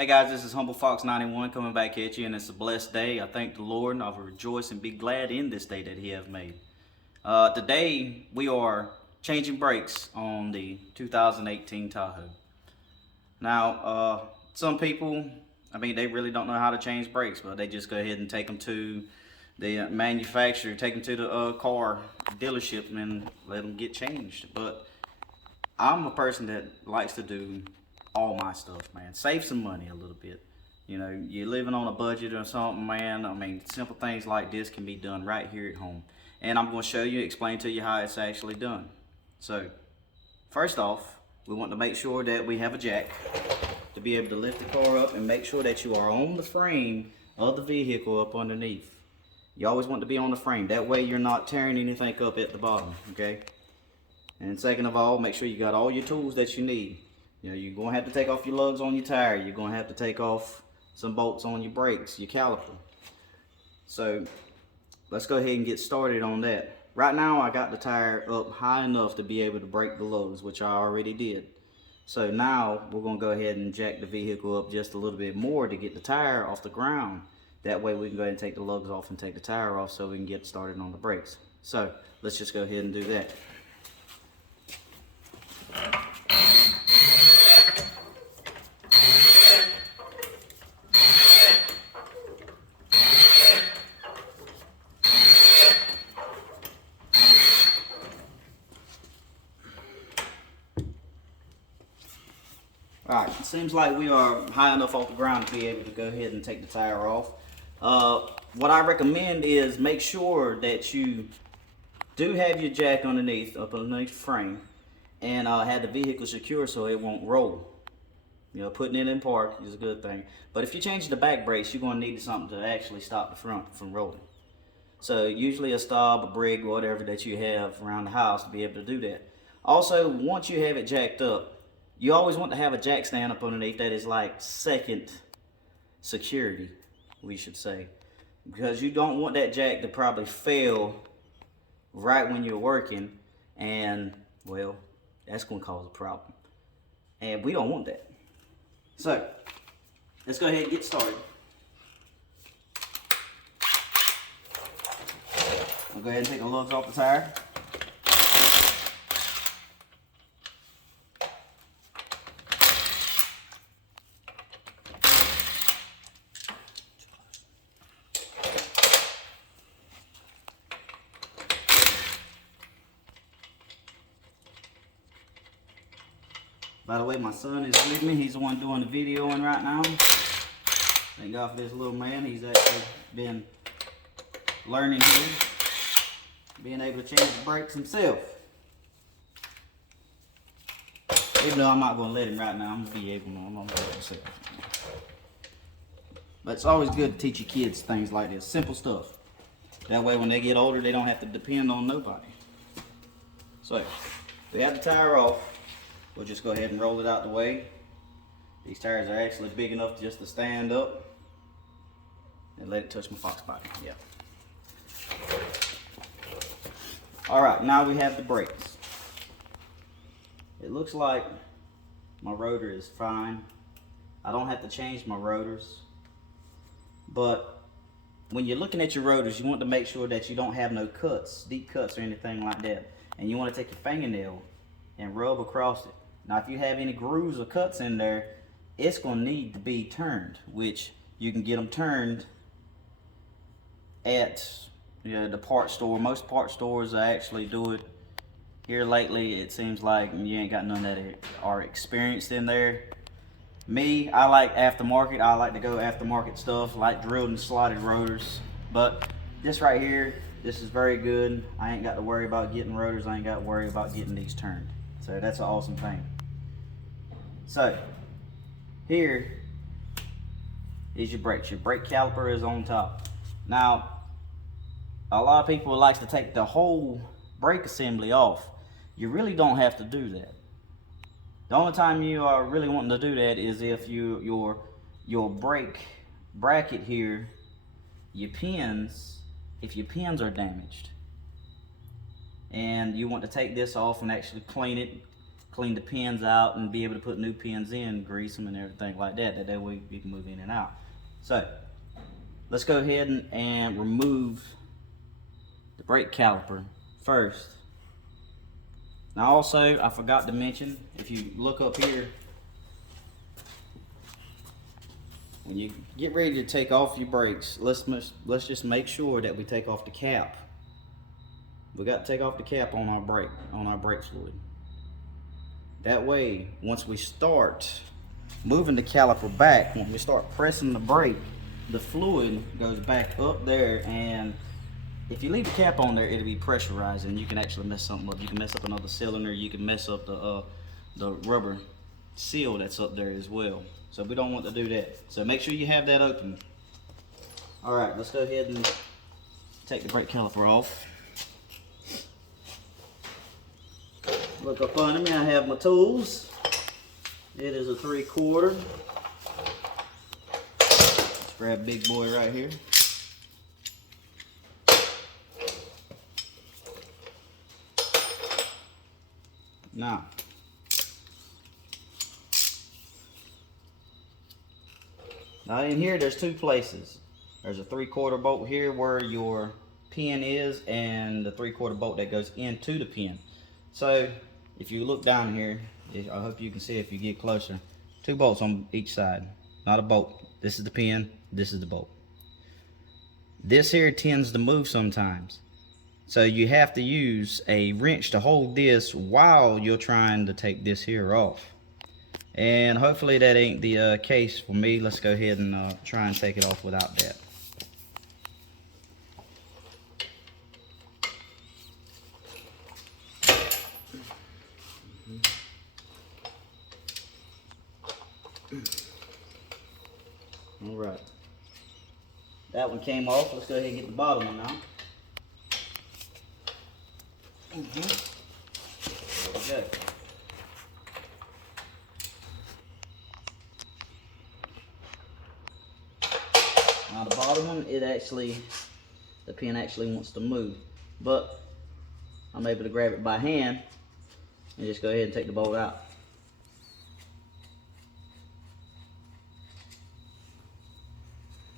Hey guys, this is Humble Fox 91 coming back at you, and it's a blessed day. I thank the Lord, and I will rejoice and be glad in this day that He hath made. Today we are changing brakes on the 2018 Tahoe. Now, some people, they really don't know how to change brakes, but they just go ahead and take them to the manufacturer, take them to the car dealership, and let them get changed. But I'm a person that likes to do all my stuff, man. Save some money a little bit. You know, you're living on a budget or something, man. Simple things like this can be done right here at home. And I'm going to show you, explain to you how it's actually done. So, first off, we want to make sure that we have a jack to be able to lift the car up and make sure that you are on the frame of the vehicle up underneath. You always want to be on the frame. That way you're not tearing anything up at the bottom, okay? And second of all, make sure you got all your tools that you need. You know, you're going to have to take off your lugs on your tire. You're going to have to take off some bolts on your brakes, your caliper. So let's go ahead and get started on that. Right now I got the tire up high enough to be able to break the lugs, which I already did. So now we're going to go ahead and jack the vehicle up just a little bit more to get the tire off the ground. That way we can go ahead and take the lugs off and take the tire off so we can get started on the brakes. So let's just go ahead and do that. Alright, it seems like we are high enough off the ground to be able to go ahead and take the tire off. What I recommend is make sure that you do have your jack underneath, up underneath the frame, and have the vehicle secure so it won't roll. You know, putting it in park is a good thing. But if you change the back brakes, you're going to need something to actually stop the front from rolling. So usually a stub, a brick, whatever that you have around the house to be able to do that. Also, once you have it jacked up, you always want to have a jack stand up underneath that is like second security, we should say. Because you don't want that jack to probably fail right when you're working, and, well, that's going to cause a problem. And we don't want that. So, let's go ahead and get started. I'll go ahead and take the lugs off the tire. By the way, my son is with me. He's the one doing the videoing right now. Thank God for this little man. He's actually been learning here, being able to change the brakes himself. Even though I'm not going to let him right now, I'm going to be able to. I'm going to let him myself. But it's always good to teach your kids things like this, simple stuff. That way when they get older, they don't have to depend on nobody. So, we have the tire off. We'll just go ahead and roll it out the way. These tires are actually big enough just to stand up. And let it touch my Fox body. Yeah. Alright, now we have the brakes. It looks like my rotor is fine. I don't have to change my rotors. But when you're looking at your rotors, you want to make sure that you don't have no cuts, deep cuts or anything like that. And you want to take your fingernail and rub across it. Now if you have any grooves or cuts in there, it's going to need to be turned, which you can get them turned at the part store. Most part stores actually do it. Here lately it seems like you ain't got none that are experienced in there. Me, I like aftermarket. I like to go aftermarket stuff like drilled and slotted rotors. But this right here, this is very good. I ain't got to worry about getting rotors. I ain't got to worry about getting these turned. So that's an awesome thing. So here is your brakes. Your brake caliper is on top. Now, a lot of people likes to take the whole brake assembly off. You really don't have to do that. The only time you are really wanting to do that is if your brake bracket here, your pins, if your pins are damaged. And you want to take this off and actually clean it, clean the pins out and be able to put new pins in, grease them and everything like that. That way you can move in and out. So let's go ahead and remove the brake caliper first. Now also, I forgot to mention, if you look up here, when you get ready to take off your brakes, let's just make sure that we take off the cap. We got to take off the cap on our brake fluid. That way, once we start moving the caliper back, when we start pressing the brake, the fluid goes back up there, and if you leave the cap on there, it'll be pressurized and you can actually mess something up. You can mess up another cylinder, you can mess up the rubber seal that's up there as well. So we don't want to do that. So make sure you have that open. Alright, let's go ahead and take the brake caliper off. Look up under me, I have my tools. It is a 3/4. Let's grab big boy right here. Now in here there's two places. There's a 3/4 bolt here where your pin is, and the 3/4 bolt that goes into the pin. So if you look down here, I hope you can see if you get closer. Two bolts on each side, not a bolt. This is the pin, this is the bolt. This here tends to move sometimes. So you have to use a wrench to hold this while you're trying to take this here off. And hopefully that ain't the case for me. Let's go ahead and try and take it off without that. All right. That one came off. Let's go ahead and get the bottom one now. There we go. Now the bottom one, the pin actually wants to move, but I'm able to grab it by hand and just go ahead and take the bolt out.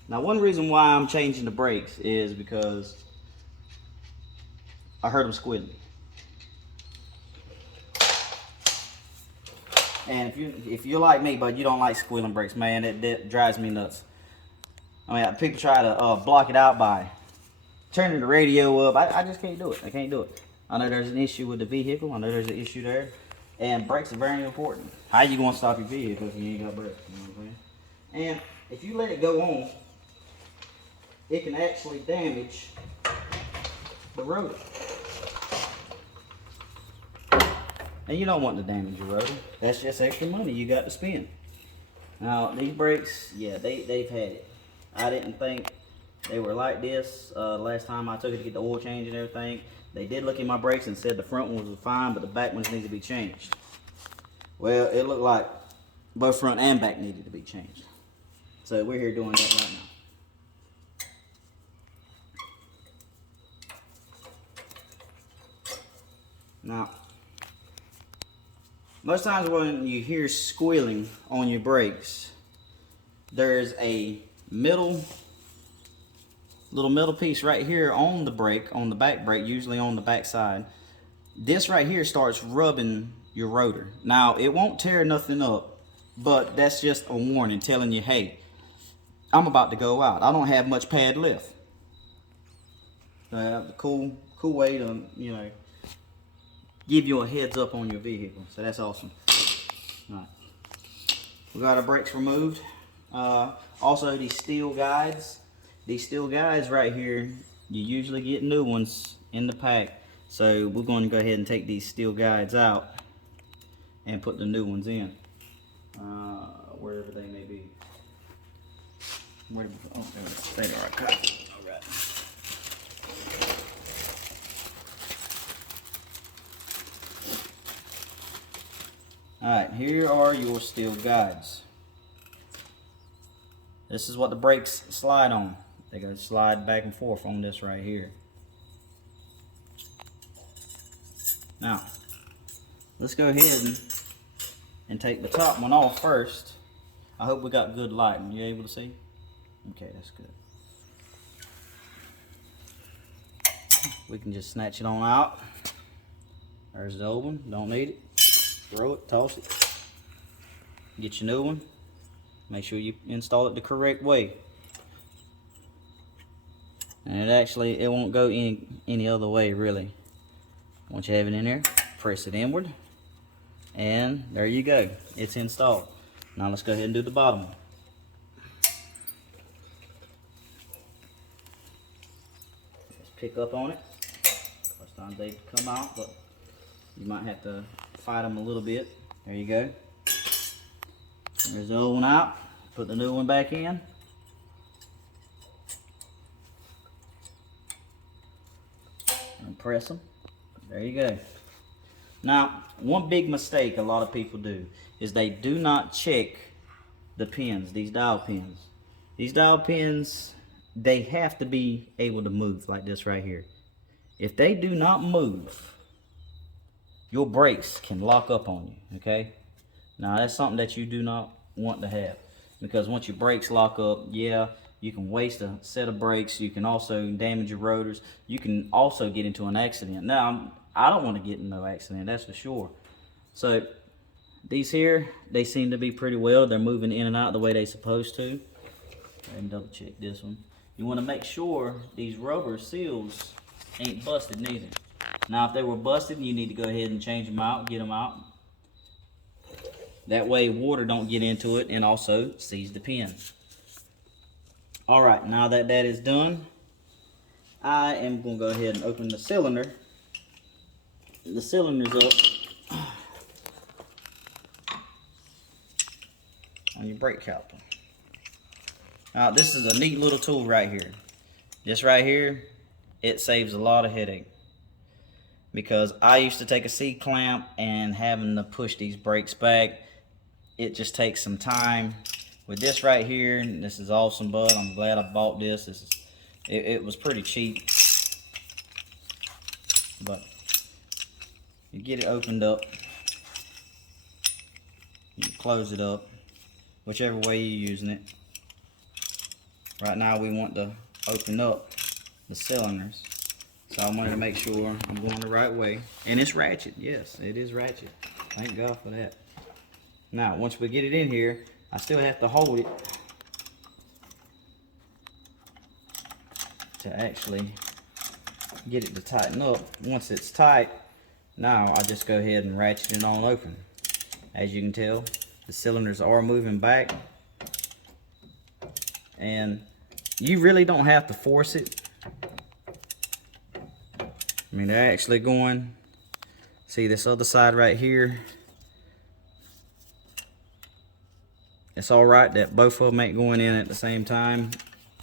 Now one reason why I'm changing the brakes is because I heard them squealing. And if you're like me, but you don't like squealing brakes, man, that drives me nuts. I mean, people try to block it out by turning the radio up. I just can't do it. I can't do it. I know there's an issue with the vehicle. I know there's an issue there. And brakes are very important. How you going to stop your vehicle if you ain't got brakes? You know what I'm saying? And if you let it go on, it can actually damage the rotor. And you don't want to damage your rotor. That's just extra money you got to spend. Now these brakes, yeah, they've had it. I didn't think they were like this last time I took it to get the oil change and everything. They did look at my brakes and said the front ones were fine, but the back ones need to be changed. Well, it looked like both front and back needed to be changed. So we're here doing that right now. Now, most times when you hear squealing on your brakes, there's a little metal piece right here on the brake, on the back brake, usually on the back side. This right here starts rubbing your rotor. Now, it won't tear nothing up, but that's just a warning telling you, hey, I'm about to go out. I don't have much pad left. The cool way to, you know, give you a heads up on your vehicle. So that's awesome. All right. We got our brakes removed. Also these steel guides. These steel guides right here, you usually get new ones in the pack. So we're going to go ahead and take these steel guides out and put the new ones in. Wherever they may be. Oh, there they are. Okay. All right. Alright, here are your steel guides. This is what the brakes slide on. They gotta slide back and forth on this right here. Now, let's go ahead and take the top one off first. I hope we got good lighting. You able to see? Okay, that's good. We can just snatch it on out. There's the old one. Don't need it. Throw it, toss it. Get your new one. Make sure you install it the correct way. And it won't go any other way really. Once you have it in there, press it inward. And there you go. It's installed. Now let's go ahead and do the bottom one. Let's pick up on it. Sometimes they come out, but you might have to fight them a little bit. There you go. There's the old one out. Put the new one back in. And press them. There you go. Now, one big mistake a lot of people do is they do not check the pins, these dowel pins. These dowel pins, they have to be able to move like this right here. If they do not move, your brakes can lock up on you, okay? Now, that's something that you do not want to have, because once your brakes lock up, yeah, you can waste a set of brakes. You can also damage your rotors. You can also get into an accident. Now, I don't want to get in no accident, that's for sure. So these here, they seem to be pretty well. They're moving in and out the way they're supposed to. And double check this one. You want to make sure these rubber seals ain't busted neither. Now, if they were busted, you need to go ahead and change them out, get them out. That way water don't get into it and also seize the pin. All right, now that that is done, I am going to go ahead and open the cylinder. The cylinder's up on your brake caliper. Now, this is a neat little tool right here. This right here, it saves a lot of headache. Because I used to take a C-clamp and having to push these brakes back, it just takes some time. With this right here, this is awesome, bud. I'm glad I bought this. It was pretty cheap. But you get it opened up. You close it up. Whichever way you're using it. Right now we want to open up the cylinders. So I wanted to make sure I'm going the right way. And it's ratchet. Yes, it is ratchet. Thank God for that. Now, once we get it in here, I still have to hold it to actually get it to tighten up. Once it's tight, now I just go ahead and ratchet it on open. As you can tell, the cylinders are moving back. And you really don't have to force it. I mean, they're actually going. See this other side right here? It's all right that both of them ain't going in at the same time.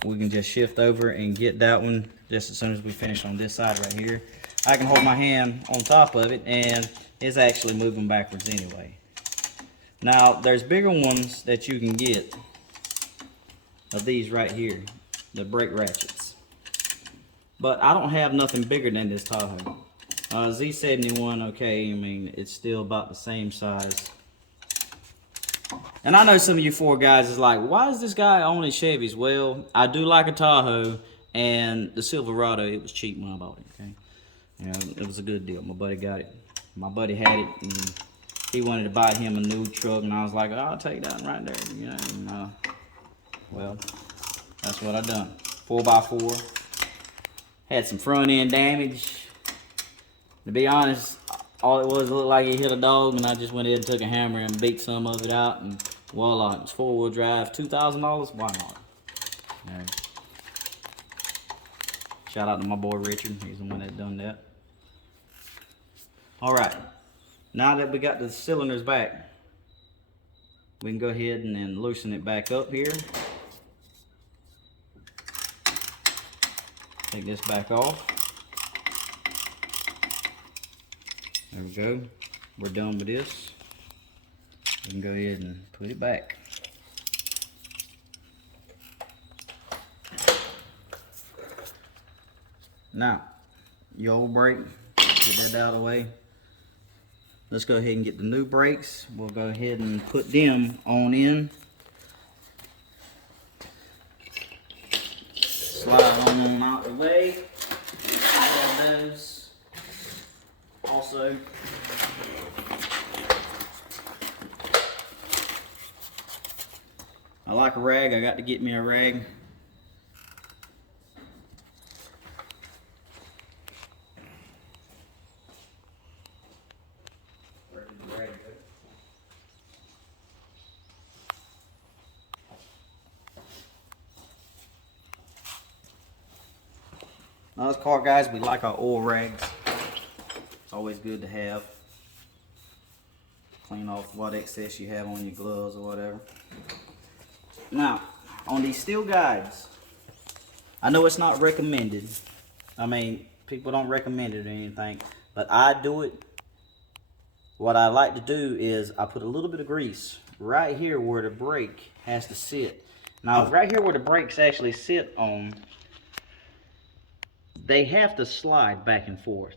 We can just shift over and get that one just as soon as we finish on this side right here. I can hold my hand on top of it and it's actually moving backwards anyway. Now, there's bigger ones that you can get of these right here, the brake ratchets. But I don't have nothing bigger than this Tahoe. Z71, okay, I mean, it's still about the same size. And I know some of you Ford guys is like, why is this guy owning Chevys? Well, I do like a Tahoe, and the Silverado, it was cheap when I bought it, okay? You know, it was a good deal. My buddy got it. My buddy had it, and he wanted to buy him a new truck, and I was like, oh, I'll take that right there, you know? And, well, that's what I done. 4x4. Had some front end damage. To be honest, all it was looked like he hit a dog, and I just went ahead and took a hammer and beat some of it out, and voila, it was 4-wheel drive, $2,000. Why not? Right. Shout out to my boy Richard. He's the one that done that. All right, now that we got the cylinders back, we can go ahead and then loosen it back up here. Take this back off. There we go. We're done with this. We can go ahead and put it back. Now, your old brake, get that out of the way. let's go ahead and get the new brakes. We'll go ahead and put them on in. Slide on out the way. Grab those. Also, I like a rag. I got to get me a rag. Now this car, guys, we like our oil rags. It's always good to have. Clean off what excess you have on your gloves or whatever. Now, on these steel guides, I know it's not recommended. I mean, people don't recommend it or anything, but I do it. What I like to do is I put a little bit of grease right here where the brake has to sit. Now, right here where the brakes actually sit on, they have to slide back and forth.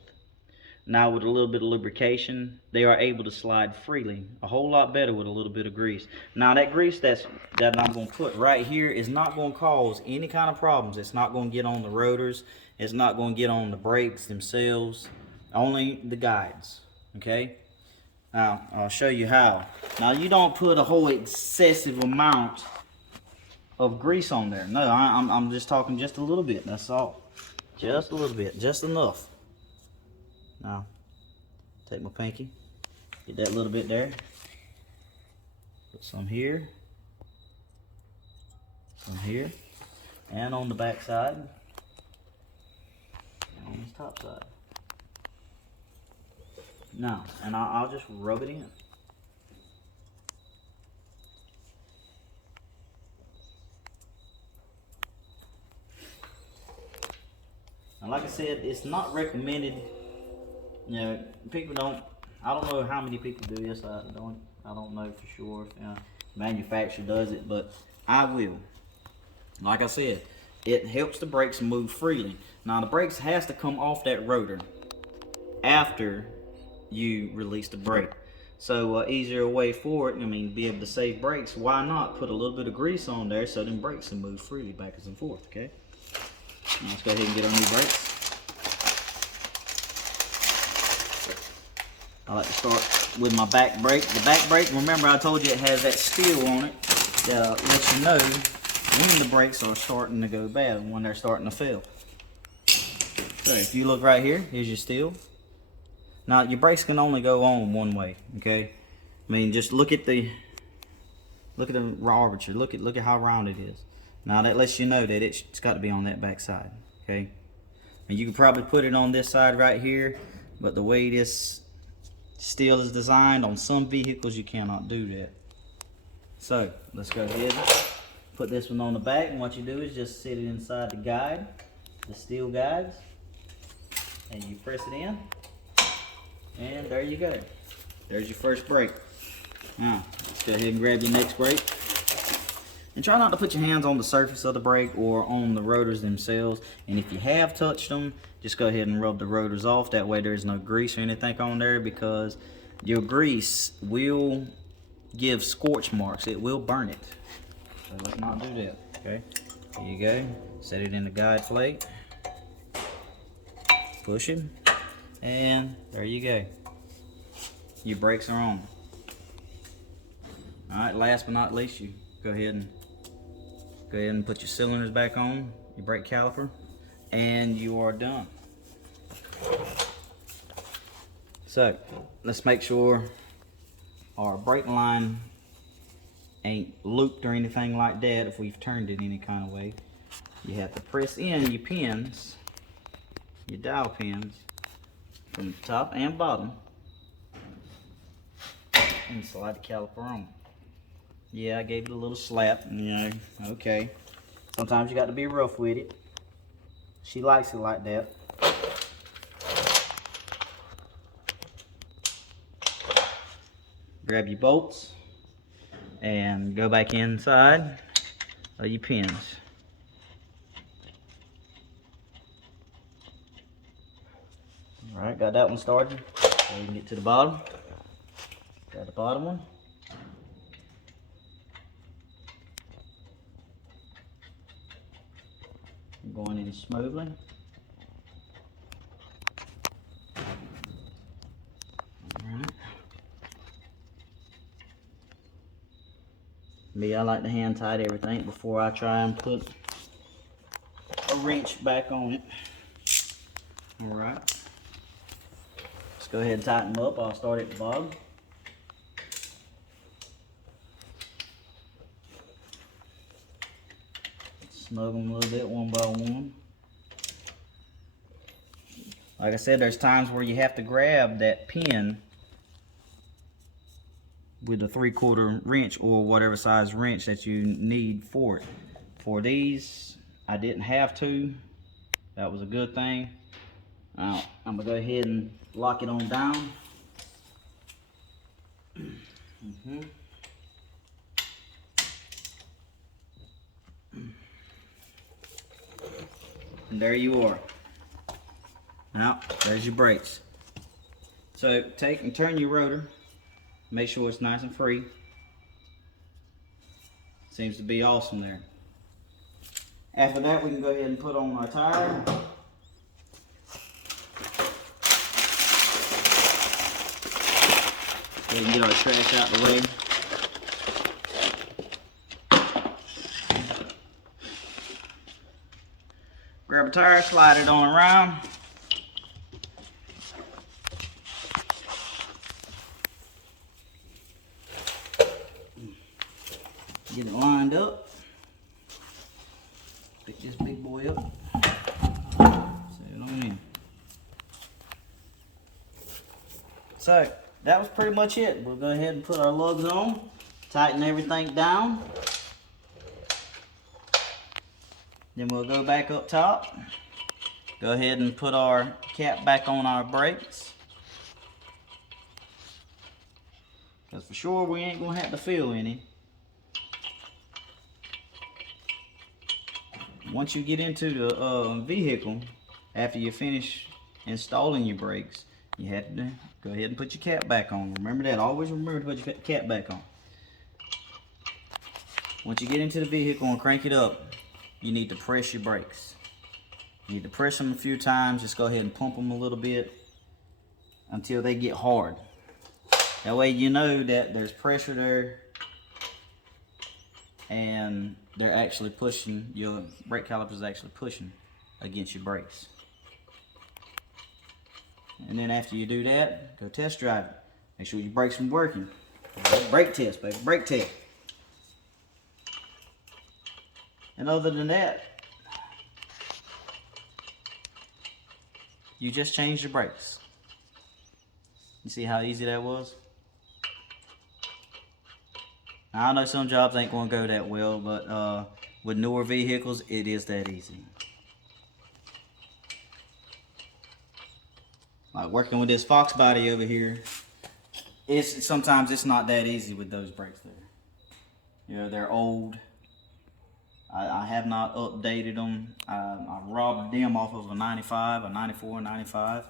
Now with a little bit of lubrication, they are able to slide freely. A whole lot better with a little bit of grease. Now that grease that I'm going to put right here is not going to cause any kind of problems. It's not going to get on the rotors. It's not going to get on the brakes themselves. Only the guides. Okay? Now I'll show you how. Now you don't put a whole excessive amount of grease on there. No, I'm just talking just a little bit. That's all. Just a little bit. Just enough. Now, take my pinky, get that little bit there, put some here, and on the back side, and on this top side. Now, and I'll just rub it in. Now, like I said, it's not recommended. You know, people don't. I don't know how many people do this. I don't know for sure if manufacturer does it, but I will. Like I said, it helps the brakes move freely. Now the brakes has to come off that rotor after you release the brake. So easier way for it. I mean, be able to save brakes. Why not put a little bit of grease on there so them brakes can move freely backwards and forth? Okay. Now let's go ahead and get our new brakes. I like to start with my back brake. The back brake, remember I told you it has that steel on it that lets you know when the brakes are starting to go bad, when they're starting to fail. So if you look right here, here's your steel. Now your brakes can only go on one way, okay? I mean, just look at the armature. Look at how round it is. Now that lets you know that it's got to be on that back side, okay? And you could probably put it on this side right here, but the way this steel is designed on some vehicles, you cannot do that. So let's go ahead, put this one on the back, and what you do is just sit it inside the guide, the steel guides, and you press it in, and there you go. There's your first brake. Now let's go ahead and grab your next brake, and try not to put your hands on the surface of the brake or on the rotors themselves. And if you have touched them, just go ahead and rub the rotors off. That way there's no grease or anything on there, because your grease will give scorch marks. It will burn it. So let's not do that. Okay, here you go. Set it in the guide plate. Push it, and there you go. Your brakes are on. All right, last but not least, you go ahead and put your cylinders back on, your brake caliper, and you are done. So let's make sure our brake line ain't looped or anything like that. If we've turned it any kind of way, you have to press in your pins, your dowel pins, from the top and bottom, and slide the caliper on. Yeah, I gave it a little slap, you know, okay. Sometimes you got to be rough with it. She likes it like that. Grab your bolts and go back inside of your pins. Alright, got that one started. So you can get to the bottom. Got the bottom one. Going in smoothly. Alright. Me, I like to hand tight everything before I try and put a wrench back on it. Alright. Let's go ahead and tighten them up. I'll start at the bottom. Snug them a little bit one by one. Like I said, there's times where you have to grab that pin with a 3/4 wrench or whatever size wrench that you need for it. For these, I didn't have to. That was a good thing. Now, I'm gonna go ahead and lock it on down. And there you are. Now, there's your brakes. So take and turn your rotor. Make sure it's nice and free. Seems to be awesome there. After that, we can go ahead and put on our tire. Go ahead and get our trash out the way. Grab a tire, slide it on around. Get it lined up. Pick this big boy up. Set it on in. So that was pretty much it. We'll go ahead and put our lugs on, tighten everything down. Then we'll go back up top. Go ahead and put our cap back on our brakes. Because for sure we ain't gonna have to fill any. Once you get into the vehicle, after you finish installing your brakes, you have to go ahead and put your cap back on. Remember that. Always remember to put your cap back on. Once you get into the vehicle and crank it up, you need to press your brakes. You need to press them a few times. Just go ahead and pump them a little bit until they get hard. That way you know that there's pressure there and they're actually pushing, your brake caliper is actually pushing against your brakes. And then after you do that, go test drive it. Make sure your brakes are working. Brake test, baby, brake test. And other than that, you just change your brakes. You see how easy that was? Now, I know some jobs ain't going to go that well, but with newer vehicles, it is that easy. Like working with this Fox body over here, sometimes it's not that easy with those brakes there. You know, they're old. I have not updated them. I robbed them off of a 95, a 94, 95,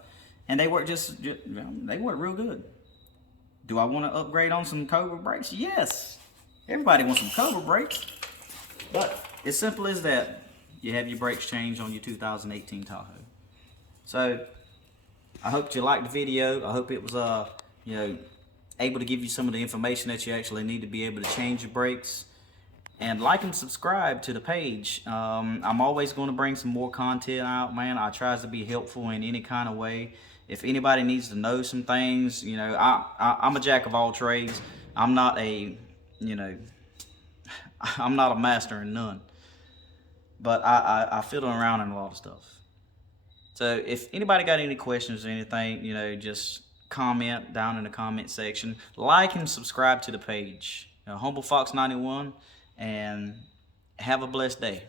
and they work they work real good. Do I want to upgrade on some Cobra brakes? Yes. Everybody wants some Cobra brakes, but as simple as that. You have your brakes changed on your 2018 Tahoe. So I hope you liked the video. I hope it was you know, able to give you some of the information that you actually need to be able to change your brakes. And like and subscribe to the page. I'm always going to bring some more content out, man. I try to be helpful in any kind of way. If anybody needs to know some things, you know, I'm a jack of all trades. I'm not a, you know, I'm not a master in none. But I fiddle around in a lot of stuff. So if anybody got any questions or anything, you know, just comment down in the comment section. Like and subscribe to the page. Humble Fox 91. And have a blessed day.